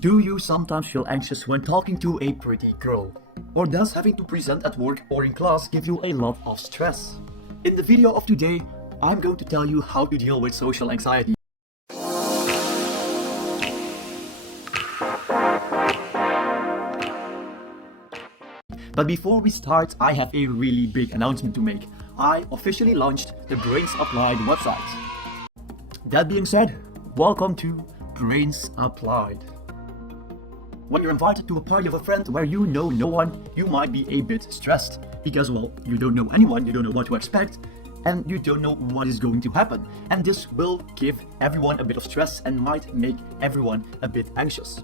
Do you sometimes feel anxious when talking to a pretty girl? Or does having to present at work or in class give you a lot of stress? In the video of today, I'm going to tell you how to deal with social anxiety. But before we start, I have a really big announcement to make. I officially launched the 𝙏𝙊𝘿𝘼 website. That being said, welcome to 𝙏𝙊𝘼. When you're invited to a party of a friend where you know no one, you might be a bit stressed. Because, well, you don't know anyone, you don't know what to expect, and you don't know what is going to happen. And this will give everyone a bit of stress and might make everyone a bit anxious.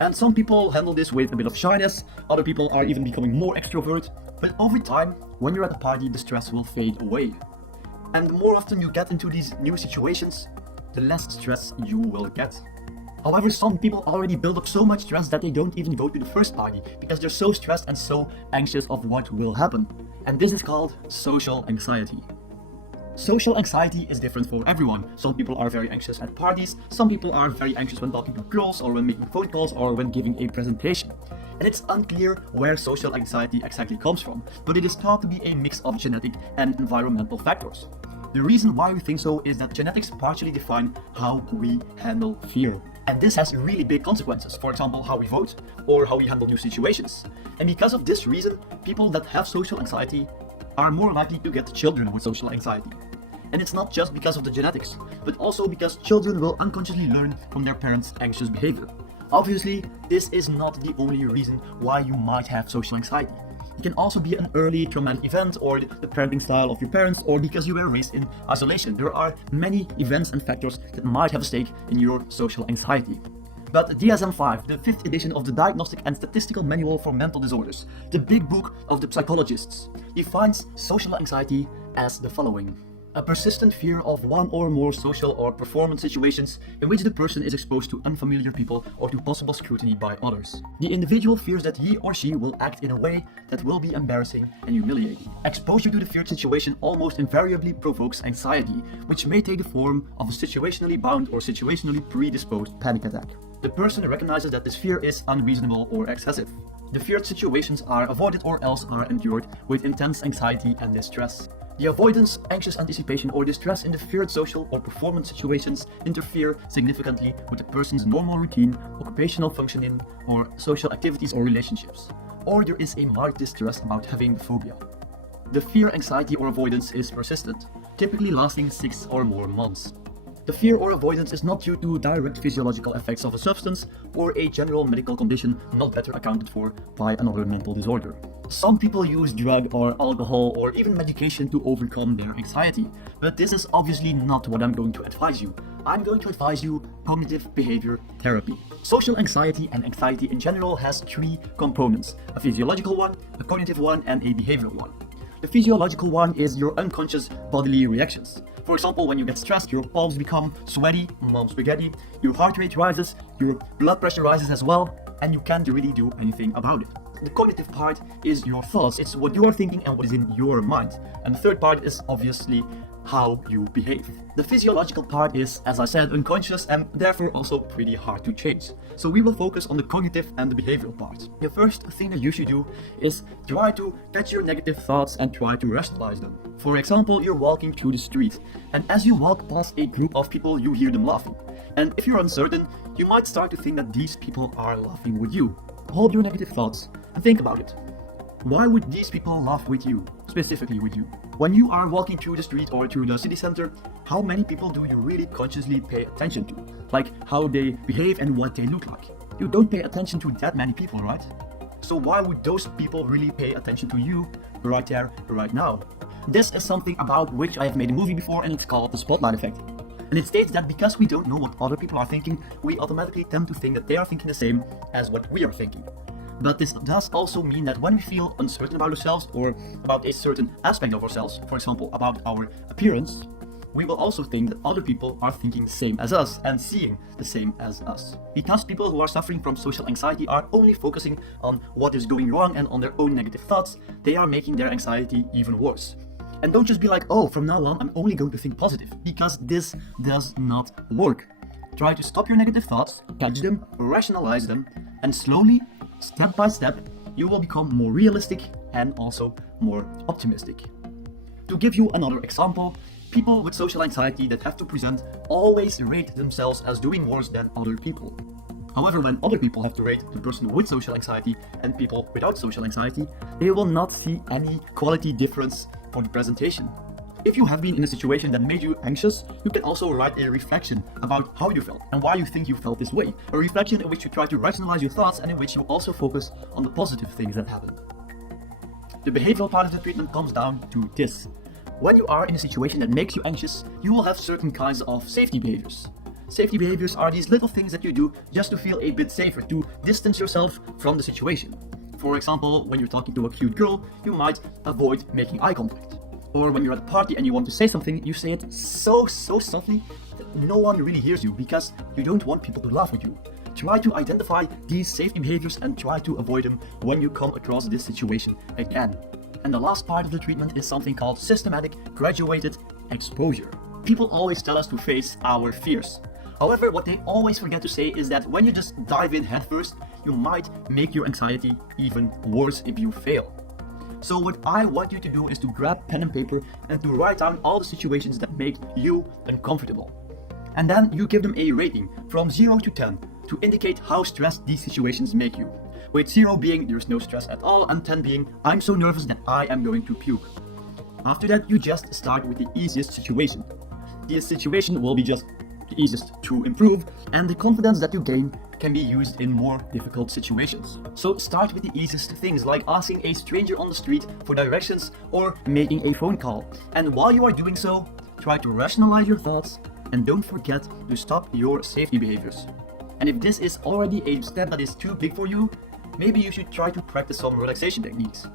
And some people handle this with a bit of shyness, other people are even becoming more extrovert. But over time, when you're at a party, the stress will fade away. And the more often you get into these new situations, the less stress you will get. However, some people already build up so much stress that they don't even go to the first party because they're so stressed and so anxious of what will happen. And this is called social anxiety. Social anxiety is different for everyone. Some people are very anxious at parties, some people are very anxious when talking to girls or when making phone calls or when giving a presentation. And it's unclear where social anxiety exactly comes from, but it is thought to be a mix of genetic and environmental factors. The reason why we think so is that genetics partially define how we handle fear. And this has really big consequences, for example, how we vote or how we handle new situations. And because of this reason, people that have social anxiety are more likely to get children with social anxiety. And it's not just because of the genetics, but also because children will unconsciously learn from their parents' anxious behavior. Obviously, this is not the only reason why you might have social anxiety. It can also be an early traumatic event or the parenting style of your parents or because you were raised in isolation. There are many events and factors that might have a stake in your social anxiety. But DSM-5, the 5th edition of the Diagnostic and Statistical Manual for Mental Disorders, the big book of the psychologists, defines social anxiety as the following. A persistent fear of one or more social or performance situations in which the person is exposed to unfamiliar people or to possible scrutiny by others. The individual fears that he or she will act in a way that will be embarrassing and humiliating. Exposure to the feared situation almost invariably provokes anxiety, which may take the form of a situationally bound or situationally predisposed panic attack. The person recognizes that this fear is unreasonable or excessive. The feared situations are avoided or else are endured with intense anxiety and distress. The avoidance, anxious anticipation, or distress in the feared social or performance situations interfere significantly with the person's normal routine, occupational functioning, or social activities or relationships. Or there is a marked distress about having the phobia. The fear, anxiety, or avoidance is persistent, typically lasting 6 or more months. The fear or avoidance is not due to direct physiological effects of a substance or a general medical condition not better accounted for by another mental disorder. Some people use drug or alcohol or even medication to overcome their anxiety, but this is obviously not what I'm going to advise you. I'm going to advise you cognitive behavior therapy. Social anxiety and anxiety in general has 3 components: a physiological one, a cognitive one, and a behavioral one. The physiological one is your unconscious bodily reactions. For example, when you get stressed, your palms become sweaty, mom spaghetti, your heart rate rises, your blood pressure rises as well, and you can't really do anything about it. The cognitive part is your thoughts, it's what you are thinking and what is in your mind. And the third part is obviously how you behave. The physiological part is, as I said, unconscious and therefore also pretty hard to change. So we will focus on the cognitive and the behavioral part. The first thing that you should do is try to catch your negative thoughts and try to rationalize them. For example, you're walking through the street, and as you walk past a group of people, you hear them laughing. And if you're uncertain, you might start to think that these people are laughing with you. Hold your negative thoughts and think about it. Why would these people laugh with you, specifically with you? When you are walking through the street or through the city center, how many people do you really consciously pay attention to? Like how they behave and what they look like. You don't pay attention to that many people, right? So why would those people really pay attention to you right there, right now? This is something about which I have made a movie before, and it's called the spotlight effect. And it states that because we don't know what other people are thinking, we automatically tend to think that they are thinking the same as what we are thinking. But this does also mean that when we feel uncertain about ourselves or about a certain aspect of ourselves, for example, about our appearance, we will also think that other people are thinking the same as us and seeing the same as us. Because people who are suffering from social anxiety are only focusing on what is going wrong and on their own negative thoughts, they are making their anxiety even worse. And don't just be like, oh, from now on, I'm only going to think positive, because this does not work. Try to stop your negative thoughts, catch them, rationalize them, and slowly, step by step, you will become more realistic and also more optimistic. To give you another example, people with social anxiety that have to present always rate themselves as doing worse than other people. However, when other people have to rate the person with social anxiety and people without social anxiety, they will not see any quality difference for the presentation. If you have been in a situation that made you anxious, you can also write a reflection about how you felt and why you think you felt this way. A reflection in which you try to rationalize your thoughts and in which you also focus on the positive things that happen. The behavioral part of the treatment comes down to this. When you are in a situation that makes you anxious, you will have certain kinds of safety behaviors. Safety behaviors are these little things that you do just to feel a bit safer, to distance yourself from the situation. For example, when you're talking to a cute girl, you might avoid making eye contact. Or when you're at a party and you want to say something, you say it so softly that no one really hears you because you don't want people to laugh at you. Try to identify these safety behaviors and try to avoid them when you come across this situation again. And the last part of the treatment is something called systematic graduated exposure. People always tell us to face our fears. However, what they always forget to say is that when you just dive in headfirst, you might make your anxiety even worse if you fail. So what I want you to do is to grab pen and paper and to write down all the situations that make you uncomfortable. And then you give them a rating from 0 to 10 to indicate how stressed these situations make you. With 0 being there's no stress at all and 10 being I'm so nervous that I am going to puke. After that, you just start with the easiest situation. This situation will be just the easiest to improve, and the confidence that you gain can be used in more difficult situations. So start with the easiest things like asking a stranger on the street for directions or making a phone call. And while you are doing so, try to rationalize your thoughts and don't forget to stop your safety behaviors. And if this is already a step that is too big for you, maybe you should try to practice some relaxation techniques.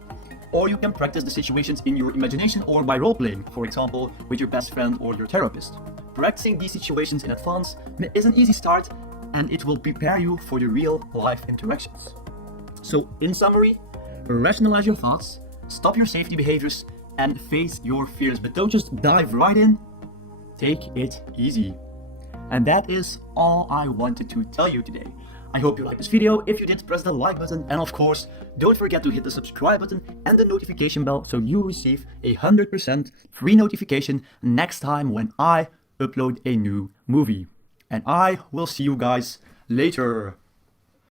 Or you can practice the situations in your imagination or by role-playing, for example, with your best friend or your therapist. Practicing these situations in advance is an easy start and it will prepare you for the real-life interactions. So, in summary, rationalize your thoughts, stop your safety behaviors, and face your fears. But don't just dive right in, take it easy. And that is all I wanted to tell you today. I hope you liked this video. If you did, press the like button, and of course, don't forget to hit the subscribe button and the notification bell so you receive 100% free notification next time when I upload a new movie. And I will see you guys later.